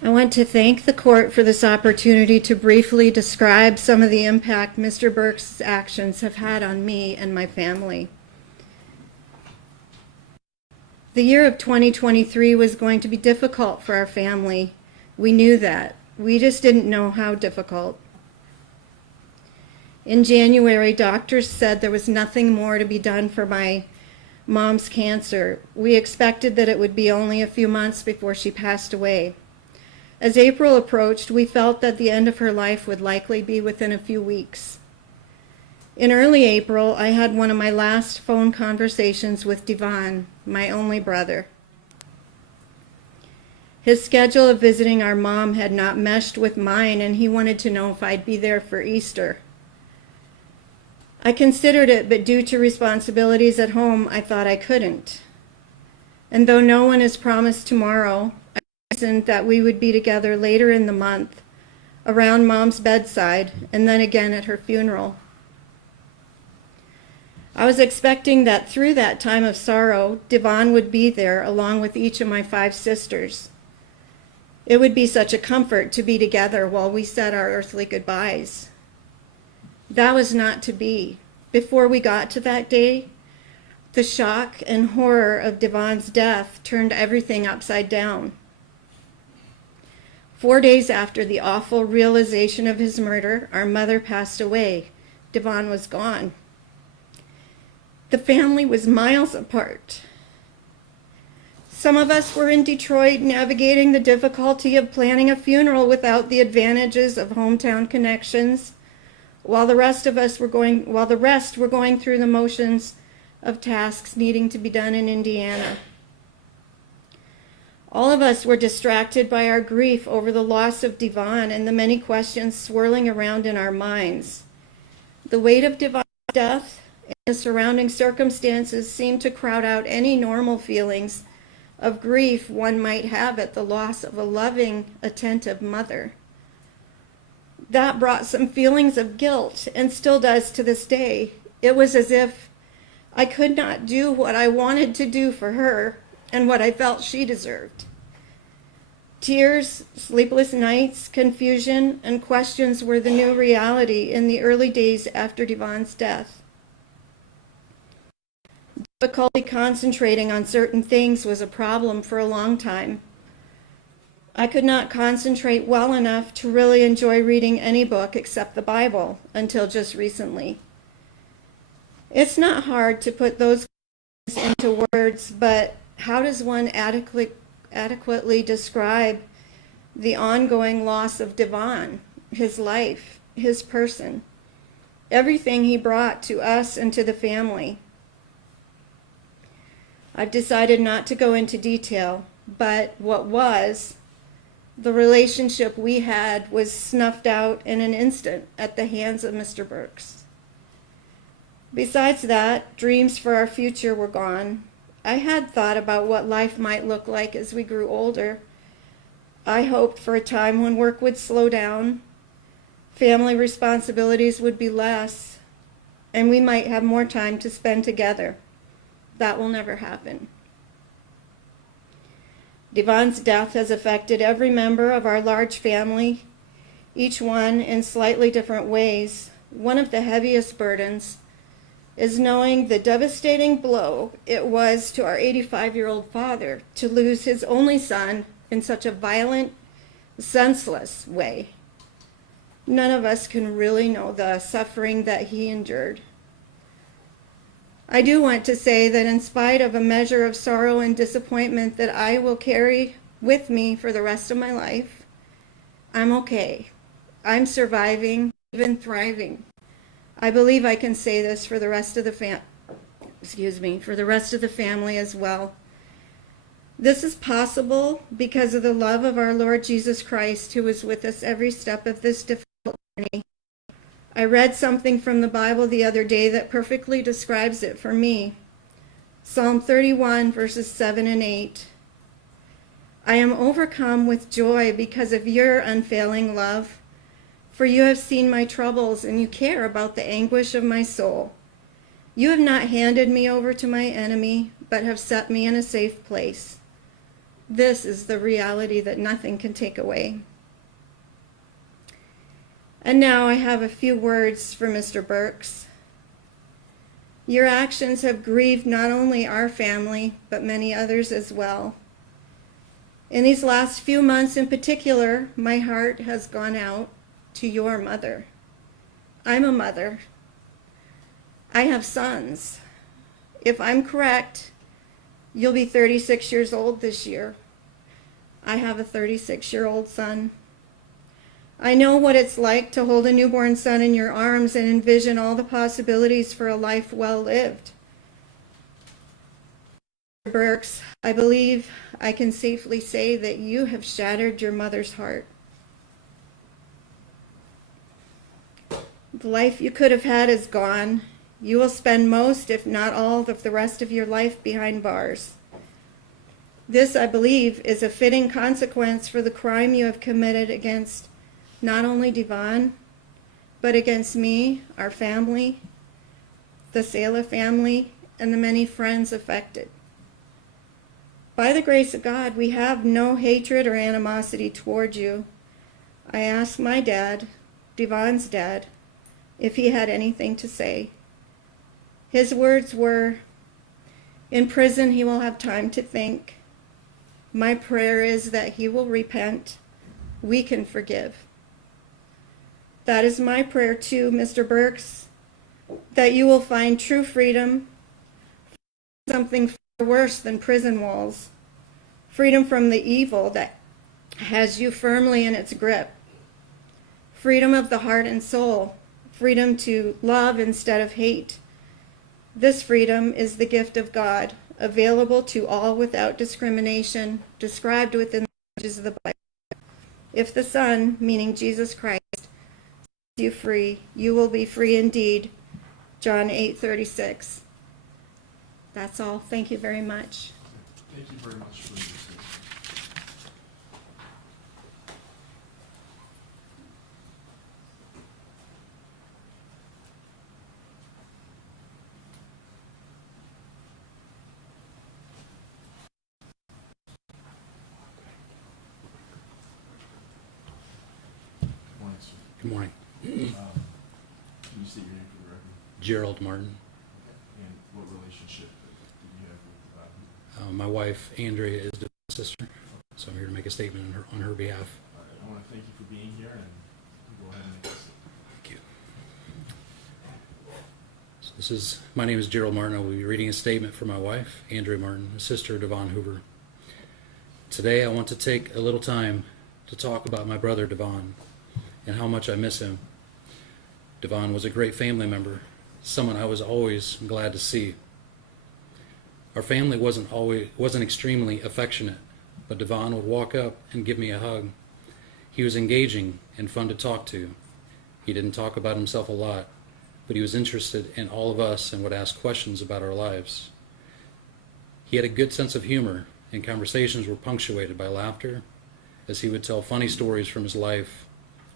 I want to thank the court for this opportunity to briefly describe some of the impact Mr. Burks' actions have had on me and my family. The year of 2023 was going to be difficult for our family. We knew that. We just didn't know how difficult. In January, doctors said there was nothing more to be done for my mom's cancer. We expected that it would be only a few months before she passed away. As April approached, we felt that the end of her life would likely be within a few weeks. In early April, I had one of my last phone conversations with Devon, my only brother. His schedule of visiting our mom had not meshed with mine, and he wanted to know if I'd be there for Easter. I considered it, but due to responsibilities at home, I thought I couldn't. And though no one is promised tomorrow, I reasoned that we would be together later in the month, around Mom's bedside, and then again at her funeral. I was expecting that through that time of sorrow, Devon would be there along with each of my 5 sisters. It would be such a comfort to be together while we said our earthly goodbyes. That was not to be. Before we got to that day, the shock and horror of Devon's death turned everything upside down. 4 days after the awful realization of his murder, our mother passed away. Devon was gone. The family was miles apart. Some of us were in Detroit navigating the difficulty of planning a funeral without the advantages of hometown connections, while the rest were going through the motions of tasks needing to be done in Indiana. All of us were distracted by our grief over the loss of Devon and the many questions swirling around in our minds. The weight of Devon's death and the surrounding circumstances seemed to crowd out any normal feelings of grief one might have at the loss of a loving, attentive mother. That brought some feelings of guilt, and still does to this day. It was as if I could not do what I wanted to do for her and what I felt she deserved. Tears, sleepless nights, confusion, and questions were the new reality in the early days after Devon's death. Difficulty concentrating on certain things was a problem for a long time. I could not concentrate well enough to really enjoy reading any book except the Bible until just recently. It's not hard to put those into words, but how does one adequately describe the ongoing loss of Devon, his life, his person, everything he brought to us and to the family? I've decided not to go into detail, but the relationship we had was snuffed out in an instant at the hands of Mr. Burks. Besides that, dreams for our future were gone. I had thought about what life might look like as we grew older. I hoped for a time when work would slow down, family responsibilities would be less, and we might have more time to spend together. That will never happen. Devon's death has affected every member of our large family, each one in slightly different ways. One of the heaviest burdens is knowing the devastating blow it was to our 85-year-old father to lose his only son in such a violent, senseless way. None of us can really know the suffering that he endured. I do want to say that in spite of a measure of sorrow and disappointment that I will carry with me for the rest of my life, I'm okay. I'm surviving, even thriving. I believe I can say this for the rest of the family as well. This is possible because of the love of our Lord Jesus Christ, who was with us every step of this difficult journey. I read something from the Bible the other day that perfectly describes it for me. Psalm 31, verses 7 and 8. I am overcome with joy because of your unfailing love, for you have seen my troubles and you care about the anguish of my soul. You have not handed me over to my enemy, but have set me in a safe place. This is the reality that nothing can take away. And now I have a few words for Mr. Burks. Your actions have grieved not only our family, but many others as well. In these last few months in particular, my heart has gone out to your mother. I'm a mother. I have sons. If I'm correct, you'll be 36 years old this year. I have a 36-year-old son. I know what it's like to hold a newborn son in your arms and envision all the possibilities for a life well lived. Mr. Burks, I believe I can safely say that you have shattered your mother's heart. The life you could have had is gone. You will spend most, if not all, of the rest of your life behind bars. This, I believe, is a fitting consequence for the crime you have committed against not only Devon, but against me, our family, the Sala family, and the many friends affected. By the grace of God, we have no hatred or animosity toward you. I asked my dad, Devon's dad, if he had anything to say. His words were, in prison he will have time to think. My prayer is that he will repent. We can forgive. That is my prayer too, Mr. Burks, that you will find true freedom, something far worse than prison walls, freedom from the evil that has you firmly in its grip, freedom of the heart and soul, freedom to love instead of hate. This freedom is the gift of God, available to all without discrimination, described within the pages of the Bible. If the Son, meaning Jesus Christ, sets you free, you will be free indeed. John 8:36. That's all. Thank you very much. Thank you very much for your statement. Good morning, sir. Good morning. Can you state your name for the record? Gerald Martin. And what relationship do you have with My wife, Andrea, is the sister, so I'm here to make a statement on her behalf. All right, I want to thank you for being here, and go ahead and make this. Thank you. So my name is Gerald Martin. I will be reading a statement for my wife, Andrea Martin, a sister of Devon Hoover. Today I want to take a little time to talk about my brother Devon and how much I miss him. Devon was a great family member, someone I was always glad to see. Our family wasn't extremely affectionate, but Devon would walk up and give me a hug. He was engaging and fun to talk to. He didn't talk about himself a lot, but he was interested in all of us and would ask questions about our lives. He had a good sense of humor, and conversations were punctuated by laughter, as he would tell funny stories from his life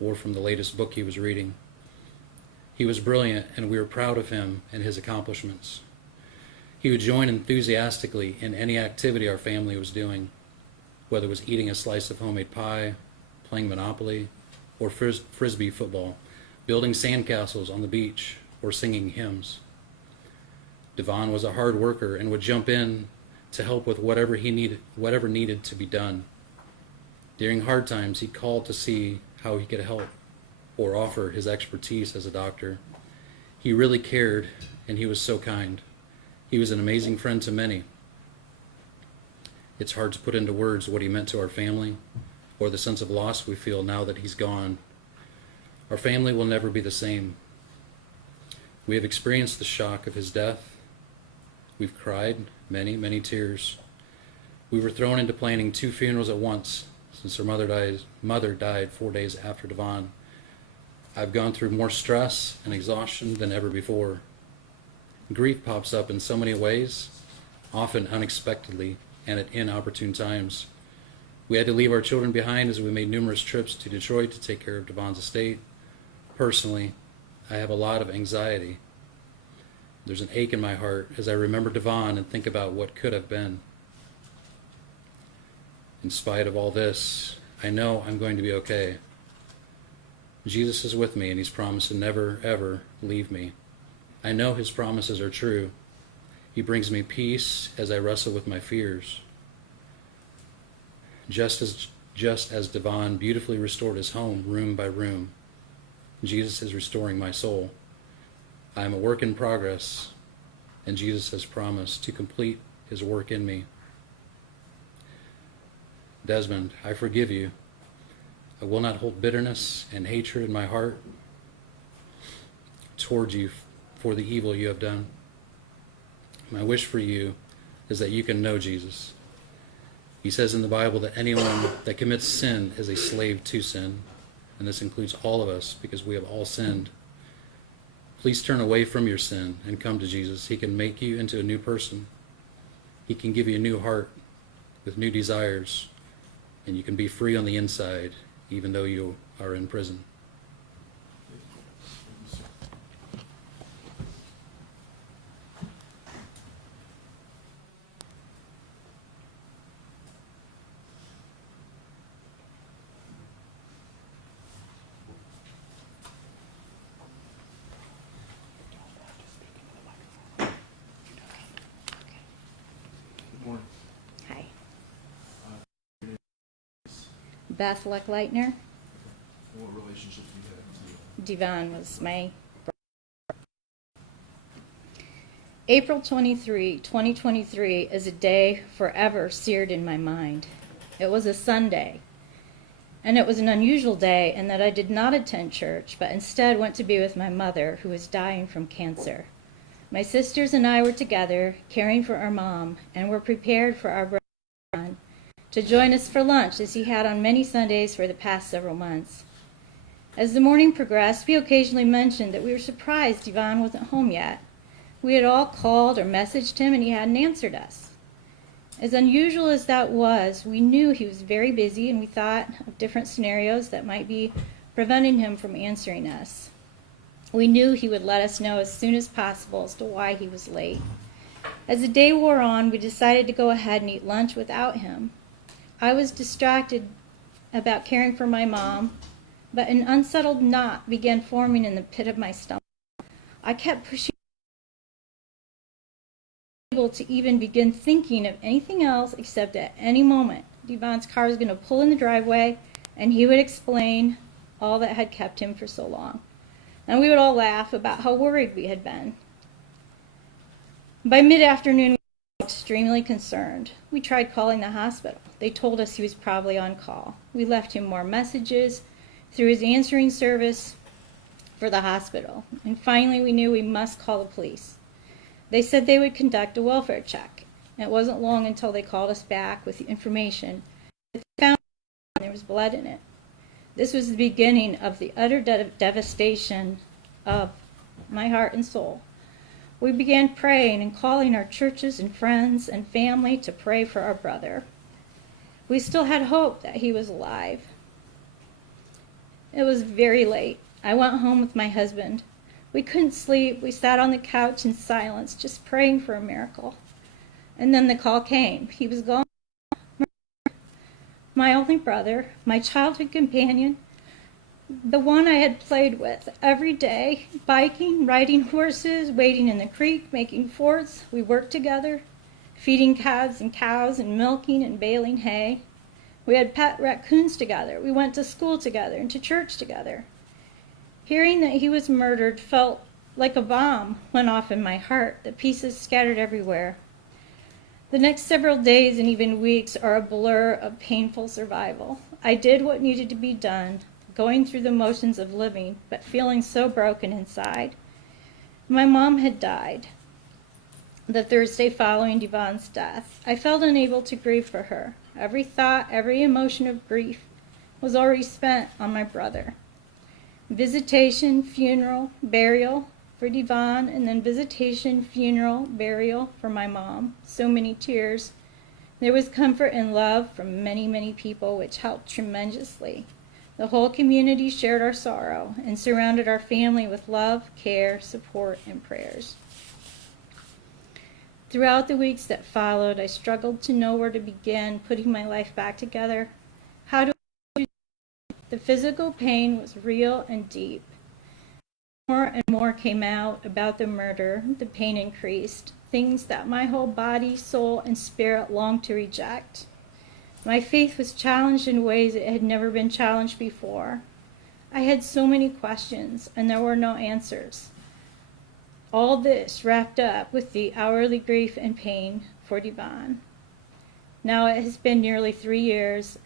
or from the latest book he was reading. He was brilliant, and we were proud of him and his accomplishments. He would join enthusiastically in any activity our family was doing, whether it was eating a slice of homemade pie, playing Monopoly, or frisbee football, building sandcastles on the beach, or singing hymns. Devon was a hard worker and would jump in to help with whatever needed to be done. During hard times, he called to see how he could help or offer his expertise as a doctor. He really cared, and he was so kind. He was an amazing friend to many. It's hard to put into words what he meant to our family, or the sense of loss we feel now that he's gone. Our family will never be the same. We have experienced the shock of his death. We've cried many, many tears. We were thrown into planning 2 funerals at once, since her mother died 4 days after Devon. I've gone through more stress and exhaustion than ever before. Grief pops up in so many ways, often unexpectedly and at inopportune times. We had to leave our children behind as we made numerous trips to Detroit to take care of Devon's estate. Personally, I have a lot of anxiety. There's an ache in my heart as I remember Devon and think about what could have been. In spite of all this, I know I'm going to be okay. Jesus is with me, and he's promised to never, ever leave me. I know his promises are true. He brings me peace as I wrestle with my fears. Just as Devon beautifully restored his home room by room, Jesus is restoring my soul. I am a work in progress, and Jesus has promised to complete his work in me. Desmond, I forgive you. I will not hold bitterness and hatred in my heart toward you for the evil you have done. My wish for you is that you can know Jesus. He says in the Bible that anyone that commits sin is a slave to sin, and this includes all of us because we have all sinned. Please turn away from your sin and come to Jesus. He can make you into a new person. He can give you a new heart with new desires, and you can be free on the inside even though you are in prison. Good morning. Hi. Beth Leckleitner. What relationship do you have with Devon was my brother. April 23, 2023 is a day forever seared in my mind. It was a Sunday, and it was an unusual day in that I did not attend church, but instead went to be with my mother, who was dying from cancer. My sisters and I were together, caring for our mom, and were prepared for our brother John to join us for lunch, as he had on many Sundays for the past several months. As the morning progressed, we occasionally mentioned that we were surprised Devon wasn't home yet. We had all called or messaged him, and he hadn't answered us. As unusual as that was, we knew he was very busy, and we thought of different scenarios that might be preventing him from answering us. We knew he would let us know as soon as possible as to why he was late. As the day wore on, we decided to go ahead and eat lunch without him. I was distracted about caring for my mom, but an unsettled knot began forming in the pit of my stomach. I kept pushing, able to even begin thinking of anything else except at any moment Devon's car was going to pull in the driveway and he would explain all that had kept him for so long. And we would all laugh about how worried we had been. By mid-afternoon, we were extremely concerned. We tried calling the hospital. They told us he was probably on call. We left him more messages through his answering service for the hospital. And finally, we knew we must call the police. They said they would conduct a welfare check. And it wasn't long until they called us back with the information that they found there was blood in it. This was the beginning of the utter devastation of my heart and soul. We began praying and calling our churches and friends and family to pray for our brother. We still had hope that he was alive. It was very late. I went home with my husband. We couldn't sleep. We sat on the couch in silence, just praying for a miracle. And then the call came. He was gone. My only brother, my childhood companion, the one I had played with every day, biking, riding horses, wading in the creek, making forts. We worked together, feeding calves and cows and milking and baling hay. We had pet raccoons together. We went to school together and to church together. Hearing that he was murdered felt like a bomb went off in my heart, the pieces scattered everywhere. The next several days and even weeks are a blur of painful survival. I did what needed to be done, going through the motions of living, but feeling so broken inside. My mom had died the Thursday following Devon's death. I felt unable to grieve for her. Every thought, every emotion of grief was already spent on my brother. Visitation, funeral, burial for Devon, and then visitation, funeral, burial for my mom. So many tears. There was comfort and love from many, many people, which helped tremendously. The whole community shared our sorrow and surrounded our family with love, care, support, and prayers. Throughout the weeks that followed, I struggled to know where to begin putting my life back together. How do I? The physical pain was real and deep. More and more came out about the murder. The pain increased. Things that my whole body, soul, and spirit longed to reject. My faith was challenged in ways it had never been challenged before. I had so many questions, and there were no answers. All this wrapped up with the hourly grief and pain for Devon. Now it has been nearly 3 years,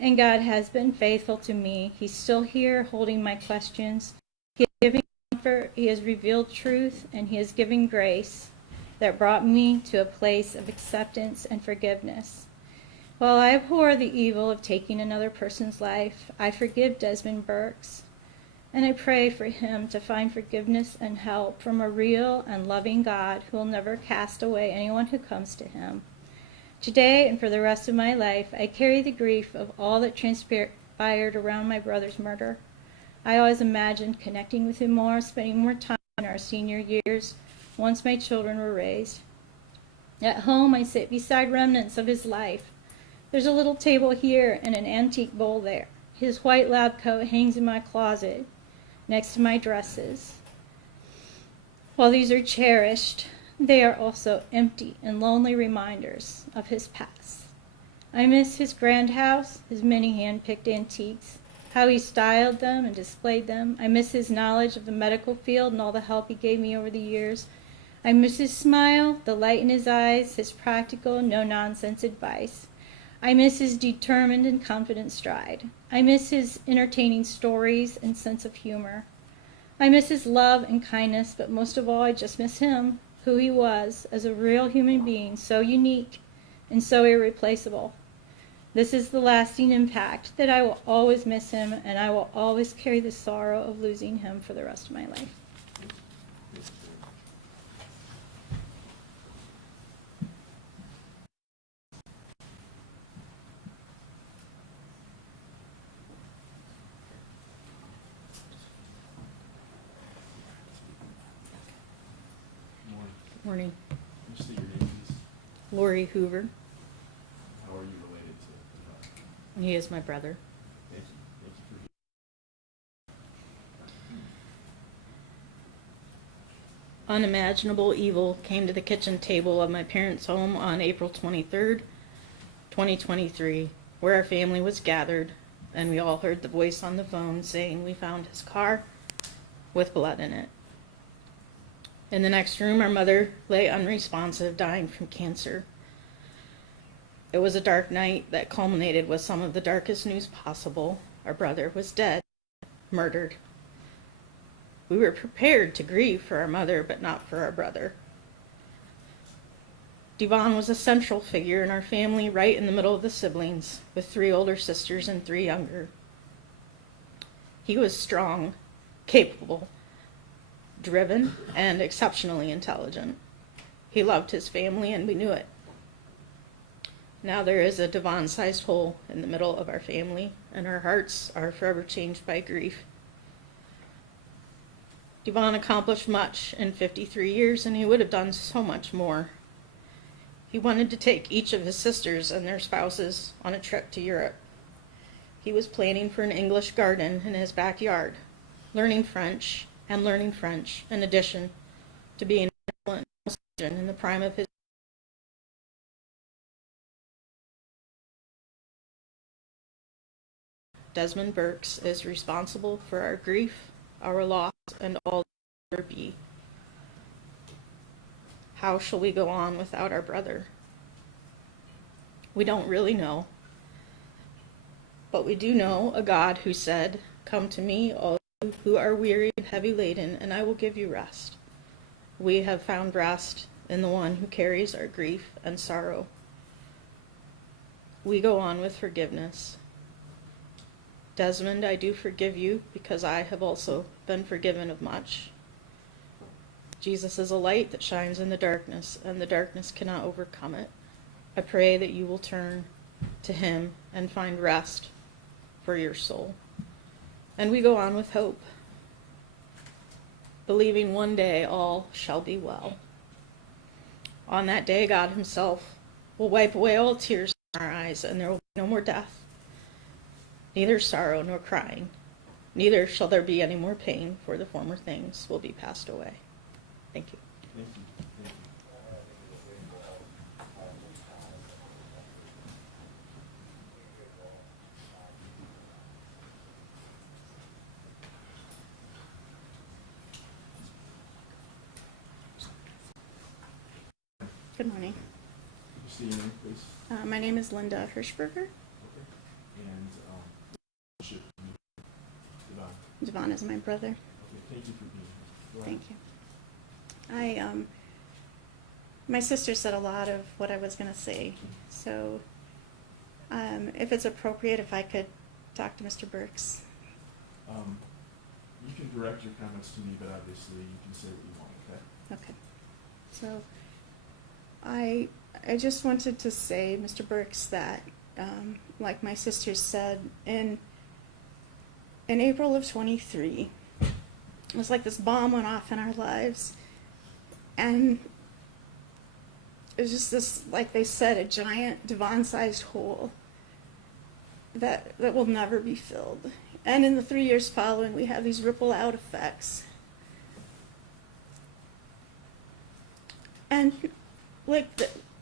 and God has been faithful to me. He's still here holding my questions. He has given comfort, He has revealed truth, and He has given grace that brought me to a place of acceptance and forgiveness. While I abhor the evil of taking another person's life, I forgive Desmond Burks, and I pray for him to find forgiveness and help from a real and loving God who will never cast away anyone who comes to Him. Today and for the rest of my life, I carry the grief of all that transpired around my brother's murder. I always imagined connecting with him more, spending more time in our senior years once my children were raised. At home, I sit beside remnants of his life. There's a little table here and an antique bowl there. His white lab coat hangs in my closet next to my dresses. While these are cherished, they are also empty and lonely reminders of his past. I miss his grand house, his many hand-picked antiques, how he styled them and displayed them. I miss his knowledge of the medical field and all the help he gave me over the years. I miss his smile, the light in his eyes, his practical, no-nonsense advice. I miss his determined and confident stride. I miss his entertaining stories and sense of humor. I miss his love and kindness, but most of all, I just miss him, who he was as a real human being, so unique and so irreplaceable. This is the lasting impact that I will always miss him, and I will always carry the sorrow of losing him for the rest of my life. Morning. Can you state your name, please? Lori Hoover. How are you related to Devon? He is my brother. Thank you. Thank you for Unimaginable evil came to the kitchen table of my parents' home on April 23rd, 2023, where our family was gathered, and we all heard the voice on the phone saying we found his car with blood in it. In the next room, our mother lay unresponsive, dying from cancer. It was a dark night that culminated with some of the darkest news possible. Our brother was dead, murdered. We were prepared to grieve for our mother, but not for our brother. Devon was a central figure in our family, right in the middle of the siblings, with 3 older sisters and 3 younger. He was strong, capable, driven, and exceptionally intelligent. He loved his family, and we knew it. Now there is a Devon-sized hole in the middle of our family, and our hearts are forever changed by grief. Devon accomplished much in 53 years, and he would have done so much more. He wanted to take each of his sisters and their spouses on a trip to Europe. He was planning for an English garden in his backyard, learning French, in addition to being an excellent neurosurgeon in the prime of his. Desmond Burks is responsible for our grief, our loss, and all that will be. How shall we go on without our brother? We don't really know. But we do know a God who said, "Come to me, all you who are weary and heavy laden, and I will give you rest." We have found rest in the one who carries our grief and sorrow. We go on with forgiveness. Desmond, I do forgive you because I have also been forgiven of much. Jesus is a light that shines in the darkness, and the darkness cannot overcome it. I pray that you will turn to him and find rest for your soul. And we go on with hope, believing one day all shall be well. On that day, God himself will wipe away all tears from our eyes, and there will be no more death, neither sorrow nor crying, neither shall there be any more pain, for the former things will be passed away. Thank you. Thank you. Thank you. Good morning. Could you state your name, please? My name is Linda Hirschberger. Okay. And relationship with Devon. Devon is my brother. Okay. Thank you for being here. Go ahead. Thank you. My sister said a lot of what I was going to say, so if it's appropriate, if I could talk to Mr. Burks. You can direct your comments to me, but obviously you can say what you want, okay? Okay. So I just wanted to say, Mr. Burks, that like my sister said, in April of 23, it was like this bomb went off in our lives, and it was just this, like they said, a giant Devon-sized hole that will never be filled. And in the 3 years following, we have these ripple out effects. And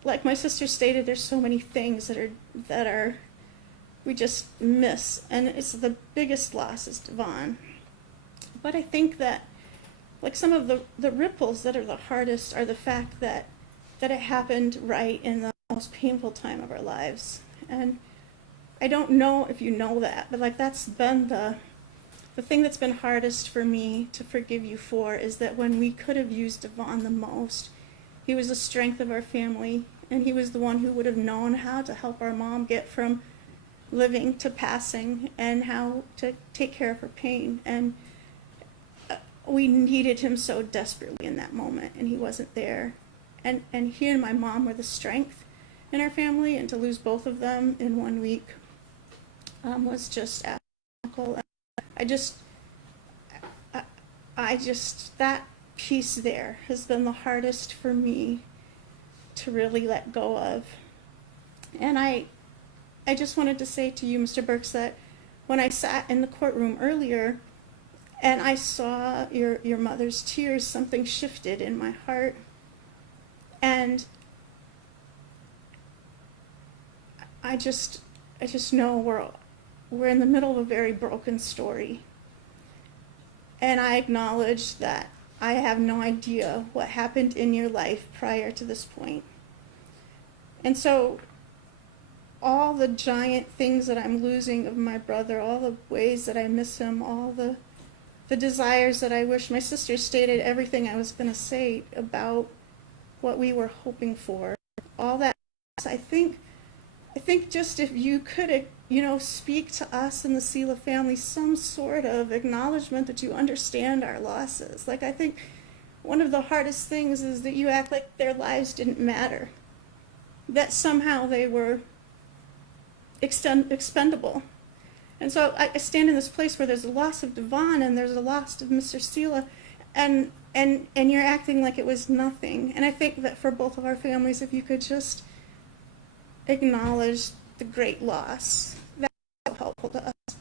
like my sister stated, there's so many things that are we just miss, and it's the biggest loss is Devon. But I think that like some of the ripples that are the hardest are the fact that it happened right in the most painful time of our lives. And I don't know if you know that, but like that's been the thing that's been hardest for me to forgive you for, is that when we could have used Devon the most, he was the strength of our family, and he was the one who would have known how to help our mom get from living to passing and how to take care of her pain. And we needed him so desperately in that moment, and he wasn't there. And he and my mom were the strength in our family, and to lose both of them in 1 week was just astronomical. I just, that piece there has been the hardest for me to really let go of. And I just wanted to say to you, Mr. Burks, that when I sat in the courtroom earlier and I saw your mother's tears, something shifted in my heart. And I just know we're in the middle of a very broken story. And I acknowledge that I have no idea what happened in your life prior to this point. And so all the giant things that I'm losing of my brother, all the ways that I miss him, all the desires that I wish, my sister stated everything I was going to say about what we were hoping for, all that. I think just if you could, speak to us in the Sela family, some sort of acknowledgement that you understand our losses. Like, I think one of the hardest things is that you act like their lives didn't matter, that somehow they were expendable. And so I stand in this place where there's a loss of Devon and there's a loss of Mr. Sela, and you're acting like it was nothing. And I think that for both of our families, if you could just acknowledge the great loss, that's so helpful to us.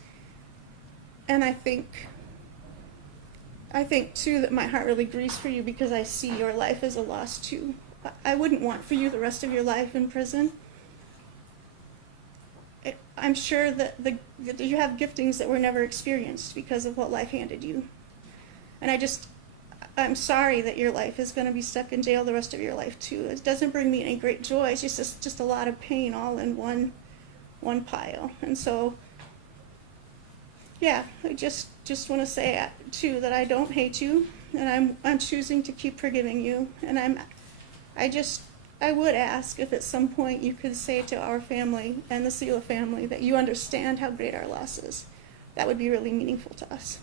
And I think too that my heart really grieves for you, because I see your life as a loss too. I wouldn't want for you the rest of your life in prison. I'm sure that you have giftings that were never experienced because of what life handed you. And I'm sorry that your life is going to be stuck in jail the rest of your life too. It doesn't bring me any great joy. It's just a lot of pain all in one pile. And so, yeah, I just want to say too that I don't hate you, and I'm choosing to keep forgiving you. And I would ask if at some point you could say to our family and the Sela family that you understand how great our loss is. That would be really meaningful to us.